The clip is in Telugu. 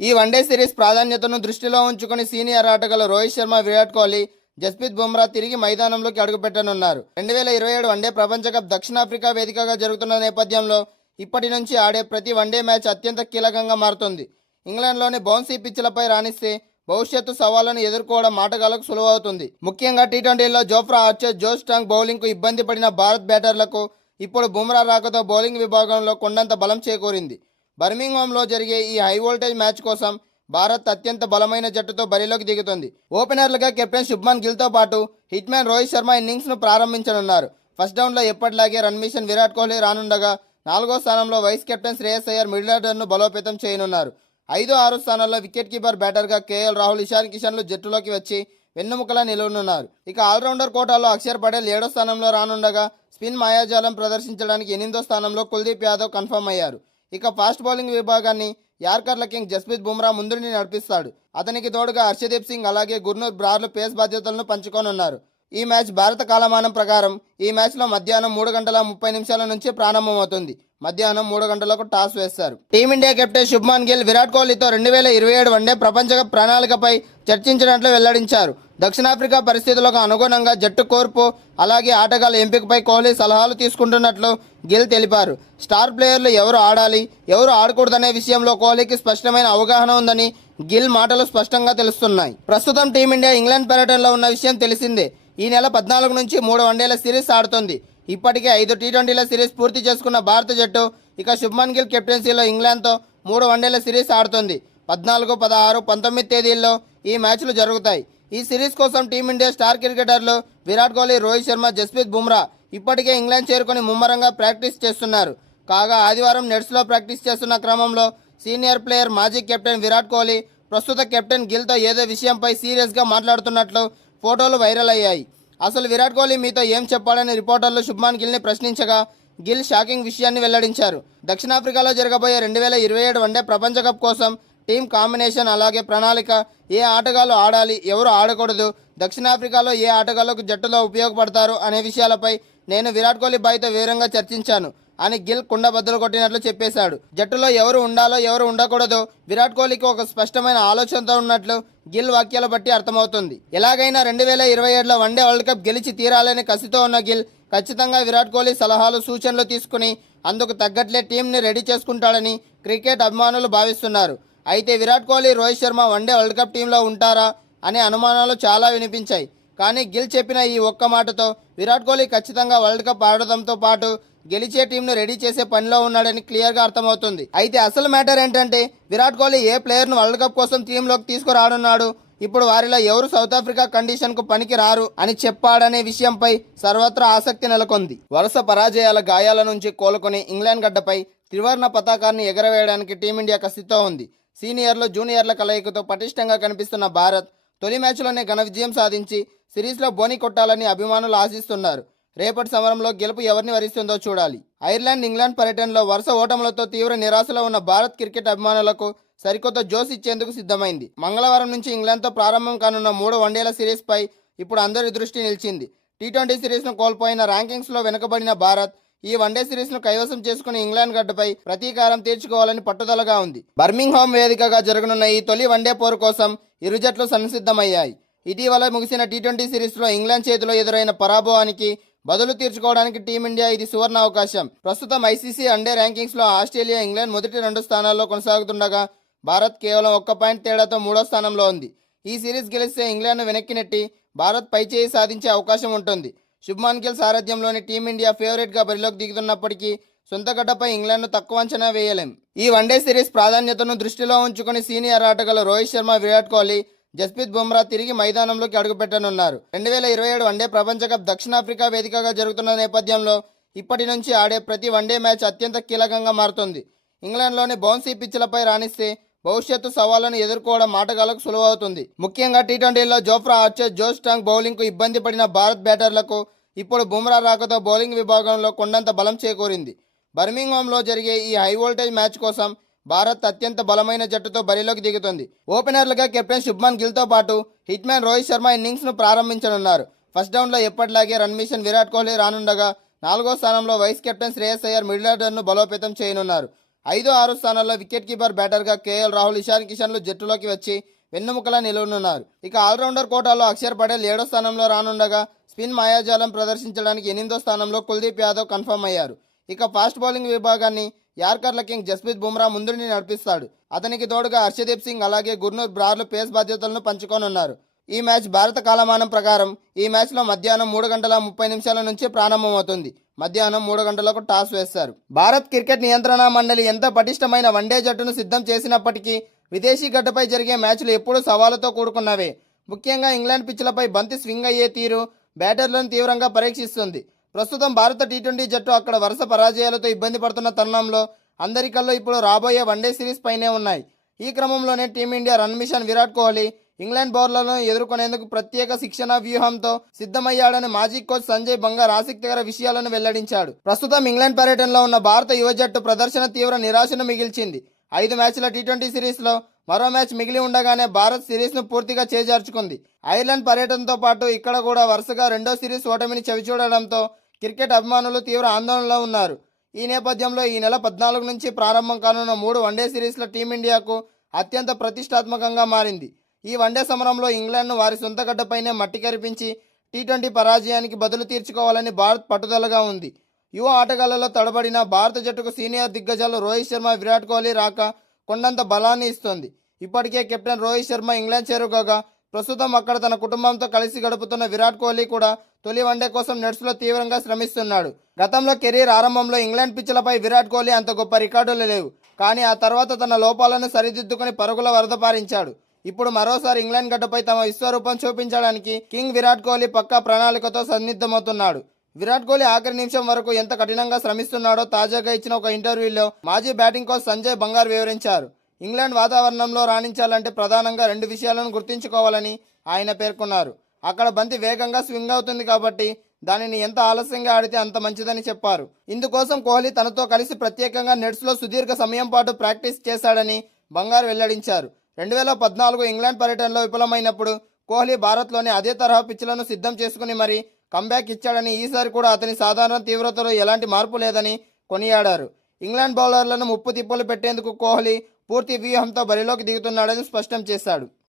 ఈ వన్డే సిరీస్ ప్రాధాన్యతను దృష్టిలో ఉంచుకుని సీనియర్ ఆటగాళ్లు రోహిత్ శర్మ, విరాట్ కోహ్లీ, జస్ప్రీత్ బుమ్రా తిరిగి మైదానంలోకి అడుగుపెట్టనున్నారు. 2027 వన్డే ప్రపంచ కప్ దక్షిణాఫ్రికా వేదికగా జరుగుతున్న నేపథ్యంలో ఇప్పటి నుంచి ఆడే ప్రతి వన్డే మ్యాచ్ అత్యంత కీలకంగా మారుతుంది. ఇంగ్లాండ్లోని బౌన్సీ పిచ్లపై రాణిస్తే భవిష్యత్తు సవాళ్లను ఎదుర్కోవడం ఆటగాళ్లకు సులువవుతుంది. ముఖ్యంగా టీ20లో జోఫ్రా ఆర్చర్, జోస్ టాంగ్ బౌలింగ్కు ఇబ్బంది పడిన భారత్ బ్యాటర్లకు ఇప్పుడు బుమ్రా రాకతో బౌలింగ్ విభాగంలో కొండంత బలం చేకూరింది. బర్మింగ్హామ్లో జరిగే ఈ హై వోల్టేజ్ మ్యాచ్ కోసం భారత్ అత్యంత బలమైన జట్టుతో బరిలోకి దిగుతుంది. ఓపెనర్లుగా కెప్టెన్ శుభ్మన్ గిల్తో పాటు హిట్ మ్యాన్ రోహిత్ శర్మ ఇన్నింగ్స్ను ప్రారంభించనున్నారు. ఫస్ట్ డౌన్లో ఎప్పటిలాగే రన్ మిషన్ విరాట్ కోహ్లీ రానుండగా 4వ స్థానంలో vice captain Shreyas Iyer middle ఆర్డర్ను బలోపేతం చేయనున్నారు. 5, 6 స్థానాల్లో వికెట్ కీపర్ బ్యాటర్గా కేఎల్ రాహుల్, ఇషాన్ కిషన్లు జట్టులోకి వచ్చి వెన్నెముకలా నిలవనున్నారు. ఇక ఆల్రౌండర్ కోటాలో అక్షర్ పటేల్ 7వ స్థానంలో రానుండగా స్పిన్ మాయాజాలం ప్రదర్శించడానికి 8వ స్థానంలో కుల్దీప్ యాదవ్ కన్ఫర్మ్ అయ్యారు. ఇక ఫాస్ట్ బౌలింగ్ విభాగాన్ని యార్కర్ల కింగ్ జస్ప్రీత్ బుమ్రా ముందుని నడిపిస్తాడు. అతనికి తోడుగా హర్షదీప్ సింగ్ అలాగే గుర్నూర్ బ్రార్లు పేస్ బాధ్యతలను పంచుకోనున్నారు. ఈ మ్యాచ్ భారత కాలమానం ప్రకారం ఈ మ్యాచ్లో మధ్యాహ్నం 3:30 నుంచి ప్రారంభమవుతుంది. మధ్యాహ్నం 3 గంటలకు టాస్ వేస్తారు. టీమిండియా కెప్టెన్ శుభ్మన్ గిల్ విరాట్ కోహ్లీతో 2027 వన్డే ప్రపంచ కప్ ప్రణాళికపై చర్చించినట్లు వెల్లడించారు. దక్షిణాఫ్రికా పరిస్థితులకు అనుగుణంగా జట్టు కోర్పు అలాగే ఆటగాళ్ల ఎంపికపై కోహ్లీ సలహాలు తీసుకుంటున్నట్లు గిల్ తెలిపారు. స్టార్ ప్లేయర్లు ఎవరు ఆడాలి, ఎవరు ఆడకూడదనే విషయంలో కోహ్లీకి స్పష్టమైన అవగాహన ఉందని గిల్ మాటలు స్పష్టంగా తెలుస్తున్నాయి. ప్రస్తుతం టీమిండియా ఇంగ్లాండ్ పర్యటనలో ఉన్న విషయం తెలిసిందే. ఈ నెల 14 నుంచి 3 వన్డేల సిరీస్ ఆడుతోంది. ఇప్పటికే 5 టీ20ల సిరీస్ పూర్తి చేసుకున్న భారత జట్టు ఇక శుభ్మన్ గిల్ కెప్టెన్సీలో ఇంగ్లాండ్తో 3 వన్డేల సిరీస్ ఆడుతోంది. 14, 16, 19 తేదీల్లో ఈ మ్యాచ్లు జరుగుతాయి. ఈ సిరీస్ కోసం టీమిండియా స్టార్ క్రికెటర్లు విరాట్ కోహ్లీ, రోహిత్ శర్మ, జస్ప్రీత్ బుమ్రా ఇప్పటికే ఇంగ్లాండ్ చేరుకొని ముమ్మరంగా ప్రాక్టీస్ చేస్తున్నారు. కాగా ఆదివారం నెట్స్లో ప్రాక్టీస్ చేస్తున్న క్రమంలో సీనియర్ ప్లేయర్ మాజీ కెప్టెన్ విరాట్ కోహ్లీ ప్రస్తుత కెప్టెన్ గిల్తో ఏదో విషయంపై సీరియస్గా మాట్లాడుతున్నట్లు ఫోటోలు వైరల్ అయ్యాయి. అసలు విరాట్ కోహ్లీ మీతో ఏం చెప్పాలని రిపోర్టర్లు శుభ్మన్ గిల్ని ప్రశ్నించగా గిల్ షాకింగ్ విషయాన్ని వెల్లడించారు. దక్షిణాఫ్రికాలో జరగబోయే 2027 వన్డే ప్రపంచ కప్ కోసం టీం కాంబినేషన్ అలాగే ప్రణాళిక, ఏ ఆటగాళ్లు ఆడాలి, ఎవరు ఆడకూడదు, దక్షిణాఫ్రికాలో ఏ ఆటగాళ్లకు జట్టులో ఉపయోగపడతారు అనే విషయాలపై నేను విరాట్ కోహ్లీ బాయ్తో వివరంగా చర్చించాను అని గిల్ కుండబద్దలు కొట్టినట్లు చెప్పేశాడు. జట్టులో ఎవరు ఉండాలో ఎవరు ఉండకూడదో విరాట్ కోహ్లీకి ఒక స్పష్టమైన ఆలోచనతో ఉన్నట్లు గిల్ వాక్యాల బట్టి అర్థమవుతుంది. ఎలాగైనా 2027లో వన్డే వరల్డ్ కప్ గెలిచి తీరాలని కసితో ఉన్న గిల్ ఖచ్చితంగా విరాట్ కోహ్లీ సలహాలు, సూచనలు తీసుకుని అందుకు తగ్గట్లే టీంని రెడీ చేసుకుంటాడని క్రికెట్ అభిమానులు భావిస్తున్నారు. అయితే Virat Kohli, Rohit Sharma one day world cup టీంలో ఉంటారా అనే అనుమానాలు చాలా వినిపించాయి. కానీ గిల్ చెప్పిన ఈ ఒక్క మాటతో విరాట్ కోహ్లీ ఖచ్చితంగా వరల్డ్ కప్ ఆడడంతో పాటు గెలిచే టీంను రెడీ చేసే పనిలో ఉన్నాడని క్లియర్గా అర్థమవుతుంది. అయితే అసలు మ్యాటర్ ఏంటంటే విరాట్ కోహ్లీ ఏ ప్లేయర్ను వరల్డ్ కప్ కోసం టీంలోకి తీసుకురానున్నాడు, ఇప్పుడు వారిలో ఎవరు సౌత్ ఆఫ్రికా కండిషన్కు పనికి రారు అని చెప్పాడనే విషయంపై సర్వత్రా ఆసక్తి నెలకొంది. వరుస పరాజయాల గాయాల నుంచి కోలుకొని ఇంగ్లాండ్ గడ్డపై త్రివర్ణ పతాకాన్ని ఎగరవేయడానికి టీమిండియా కసితో ఉంది. సీనియర్లు, జూనియర్ల కలయికతో పటిష్టంగా కనిపిస్తున్న భారత్ తొలి మ్యాచ్లోనే ఘన విజయం సాధించి సిరీస్లో బోని కొట్టాలని అభిమానులు ఆశిస్తున్నారు. రేపటి సమరంలో గెలుపు ఎవరిని వరిస్తుందో చూడాలి. ఐర్లాండ్, ఇంగ్లాండ్ పర్యటనలో వరుస ఓటములతో తీవ్ర నిరాశలో ఉన్న భారత్ క్రికెట్ అభిమానులకు సరికొత్త జోస్ ఇచ్చేందుకు సిద్ధమైంది. మంగళవారం నుంచి ఇంగ్లాండ్తో ప్రారంభం కానున్న 3 వన్డేల సిరీస్పై ఇప్పుడు అందరి దృష్టి నిలిచింది. టీ20 సిరీస్ను కోల్పోయిన ర్యాంకింగ్స్లో వెనుకబడిన భారత్ ఈ వన్డే సిరీస్ను కైవసం చేసుకుని ఇంగ్లాండ్ గడ్డపై ప్రతీకారం తీర్చుకోవాలని పట్టుదలగా ఉంది. బర్మింగ్హామ్ వేదికగా జరగనున్న ఈ తొలి వన్డే పోరు కోసం ఇరు జట్లు సంసిద్ధమయ్యాయి. ఇటీవల ముగిసిన టీ20 సిరీస్లో ఇంగ్లాండ్ చేతిలో ఎదురైన పరాభవానికి బదులు తీర్చుకోవడానికి టీమిండియా ఇది సువర్ణ అవకాశం. ప్రస్తుతం ఐసీసీ వన్డే ర్యాంకింగ్స్లో ఆస్ట్రేలియా, ఇంగ్లాండ్ మొదటి 2 స్థానాల్లో కొనసాగుతుండగా భారత్ కేవలం 1 పాయింట్ తేడాతో 3వ స్థానంలో ఉంది. ఈ సిరీస్ గెలిస్తే ఇంగ్లాండ్ను వెనక్కి నెట్టి భారత్ పైచేయి సాధించే అవకాశం ఉంటుంది. శుభ్మన్ గిల్ సారథ్యంలోని టీమిండియా ఫేవరెట్గా బరిలోకి దిగుతున్నప్పటికీ సొంత గడ్డపై ఇంగ్లాండ్ను తక్కువ అంచనా వేయలేం. ఈ వన్డే సిరీస్ ప్రాధాన్యతను దృష్టిలో ఉంచుకుని సీనియర్ ఆటగాళ్లు రోహిత్ శర్మ, విరాట్ కోహ్లీ, జస్ప్రీత్ బుమ్రా తిరిగి మైదానంలోకి అడుగుపెట్టనున్నారు. 2027 వన్డే ప్రపంచ కప్ దక్షిణాఫ్రికా వేదికగా జరుగుతున్న నేపథ్యంలో ఇప్పటి నుంచి ఆడే ప్రతి వన్డే మ్యాచ్ అత్యంత కీలకంగా మారుతుంది. ఇంగ్లాండ్లోని బౌన్సీ పిచ్లపై రాణిస్తే భవిష్యత్తు సవాళ్లను ఎదుర్కోవడం ఆటగాళ్లకు సులువవుతుంది. ముఖ్యంగా టీ20లో జోఫ్రా ఆర్చర్, జోస్ టాంగ్ బౌలింగ్కు ఇబ్బంది పడిన భారత్ బ్యాటర్లకు ఇప్పుడు బుమ్రా రాకతో బౌలింగ్ విభాగంలో కొండంత బలం చేకూరింది. బర్మింగ్హామ్లో జరిగే ఈ హై వోల్టేజ్ మ్యాచ్ కోసం భారత్ అత్యంత బలమైన జట్టుతో బరిలోకి దిగుతుంది. ఓపెనర్లుగా కెప్టెన్ శుభ్మన్ గిల్తో పాటు హిట్ మ్యాన్ రోహిత్ శర్మ ఇన్నింగ్స్ను ప్రారంభించనున్నారు. ఫస్ట్ డౌన్లో ఎప్పటిలాగే రన్ మిషన్ విరాట్ కోహ్లీ రానుండగా 4వ స్థానంలో vice captain Shreyas Iyer middle ఆర్డర్ను బలోపేతం చేయనున్నారు. 5, 6 స్థానాల్లో వికెట్ కీపర్ బ్యాటర్గా కేఎల్ రాహుల్, ఇషాన్ కిషన్లు జట్టులోకి వచ్చి వెన్నెముకలా నిలవనున్నారు. ఇక ఆల్రౌండర్ కోటాలో అక్షర్ పటేల్ 7వ స్థానంలో రానుండగా స్పిన్ మాయాజాలం ప్రదర్శించడానికి 8వ స్థానంలో కుల్దీప్ యాదవ్ కన్ఫర్మ్ అయ్యారు. ఇక ఫాస్ట్ బౌలింగ్ విభాగాన్ని యార్కర్ల కింగ్ జస్ప్రీత్ బుమ్రా ముందుండి నడిపిస్తాడు. అతనికి తోడుగా హర్షదీప్ సింగ్ అలాగే గుర్నూర్ బ్రార్లు పేస్ బాధ్యతలను పంచుకోనున్నారు. ఈ మ్యాచ్ భారత కాలమానం ప్రకారం ఈ మ్యాచ్లో మధ్యాహ్నం 3 గంటల 30 నిమిషాల నుంచి ప్రారంభమవుతుంది. మధ్యాహ్నం 3 గంటలకు టాస్ వేస్తారు. భారత్ క్రికెట్ నియంత్రణ మండలి ఎంత పటిష్టమైన వన్డే జట్టును సిద్ధం చేసినప్పటికీ విదేశీ గడ్డపై జరిగే మ్యాచ్లు ఎప్పుడూ సవాలుతో కూడుకున్నవే. ముఖ్యంగా ఇంగ్లాండ్ పిచ్లపై బంతి స్వింగ్ అయ్యే తీరు బ్యాటర్లను తీవ్రంగా పరీక్షిస్తుంది. ప్రస్తుతం భారత టీ20 జట్టు అక్కడ వరుస పరాజయాలతో ఇబ్బంది పడుతున్న తరుణంలో అందరి కళ్ళు ఇప్పుడు రాబోయే వన్డే సిరీస్ పైనే ఉన్నాయి. ఈ క్రమంలోనే team India run machine Virat Kohli England బౌలర్లను ఎదుర్కొనేందుకు ప్రత్యేక శిక్షణ వ్యూహంతో సిద్ధమయ్యాడని మాజీ కోచ్ సంజయ్ బంగార్ ఆసక్తికర విషయాలను వెల్లడించాడు. ప్రస్తుతం ఇంగ్లాండ్ పర్యటనలో ఉన్న భారత యువ జట్టు ప్రదర్శన తీవ్ర నిరాశను మిగిల్చింది. 5 మ్యాచ్ల టీ20 సిరీస్లో మరో మ్యాచ్ మిగిలి ఉండగానే భారత్ సిరీస్ను పూర్తిగా చేజార్చుకుంది. ఐర్లాండ్ పర్యటనతో పాటు ఇక్కడ కూడా వరుసగా రెండో సిరీస్ ఓటమిని చవిచూడడంతో క్రికెట్ అభిమానులు తీవ్ర ఆందోళనలో ఉన్నారు. ఈ నేపథ్యంలో ఈ నెల 14 నుంచి ప్రారంభం కానున్న 3 వన్డే సిరీస్ల టీమిండియాకు అత్యంత ప్రతిష్టాత్మకంగా మారింది. ఈ వన్డే సమరంలో ఇంగ్లాండ్ను వారి సొంత గడ్డపైనే మట్టి కరిపించి టీ20 పరాజయానికి బదులు తీర్చుకోవాలని భారత్ పట్టుదలగా ఉంది. యువ ఆటగాళ్లలో తడబడిన భారత జట్టుకు సీనియర్ దిగ్గజాలు రోహిత్ శర్మ, విరాట్ కోహ్లీ రాక కొండంత బలాన్ని ఇస్తోంది. ఇప్పటికే కెప్టెన్ రోహిత్ శర్మ ఇంగ్లాండ్ చేరుకోగా ప్రస్తుతం అక్కడ తన కుటుంబంతో కలిసి గడుపుతున్న విరాట్ కోహ్లీ కూడా తొలి వన్డే కోసం నెట్స్లో తీవ్రంగా శ్రమిస్తున్నాడు. గతంలో కెరీర్ ఆరంభంలో ఇంగ్లాండ్ పిచ్లపై విరాట్ కోహ్లీ అంత గొప్ప రికార్డులు లేవు, కానీ ఆ తర్వాత తన లోపాలను సరిదిద్దుకుని పరుగుల వరద పారించాడు. ఇప్పుడు మరోసారి ఇంగ్లాండ్ గడ్డపై తమ విశ్వరూపం చూపించడానికి కింగ్ విరాట్ కోహ్లీ పక్కా ప్రణాళికతో సన్నిద్ధమవుతున్నాడు. విరాట్ కోహ్లీ ఆఖరి నిమిషం వరకు ఎంత కఠినంగా శ్రమిస్తున్నాడో తాజాగా ఇచ్చిన ఒక ఇంటర్వ్యూలో మాజీ బ్యాటింగ్ కోచ్ సంజయ్ బంగార్ వివరించారు. ఇంగ్లాండ్ వాతావరణంలో రాణించాలంటే ప్రధానంగా 2 విషయాలను గుర్తుంచుకోవాలని ఆయన పేర్కొన్నారు. అక్కడ బంతి వేగంగా స్వింగ్ అవుతుంది కాబట్టి దానిని ఎంత ఆలస్యంగా ఆడితే అంత మంచిదని చెప్పారు. ఇందుకోసం కోహ్లీ తనతో కలిసి ప్రత్యేకంగా నెట్స్లో సుదీర్ఘ సమయం పాటు ప్రాక్టీస్ చేశాడని బంగార్ వెల్లడించారు. 2014 ఇంగ్లాండ్ పర్యటనలో విఫలమైనప్పుడు కోహ్లీ భారత్లోని అదే తరహా పిచ్లను సిద్ధం చేసుకుని మరీ కంబ్యాక్ ఇచ్చాడని, ఈసారి కూడా అతని సాధారణ తీవ్రతలో ఎలాంటి మార్పు లేదని కొనియాడారు. ఇంగ్లాండ్ బౌలర్లను ముప్పు తిప్పలు పెట్టేందుకు కోహ్లీ పూర్తి వ్యూహంతో బరిలోకి దిగుతున్నాడని స్పష్టం చేశాడు.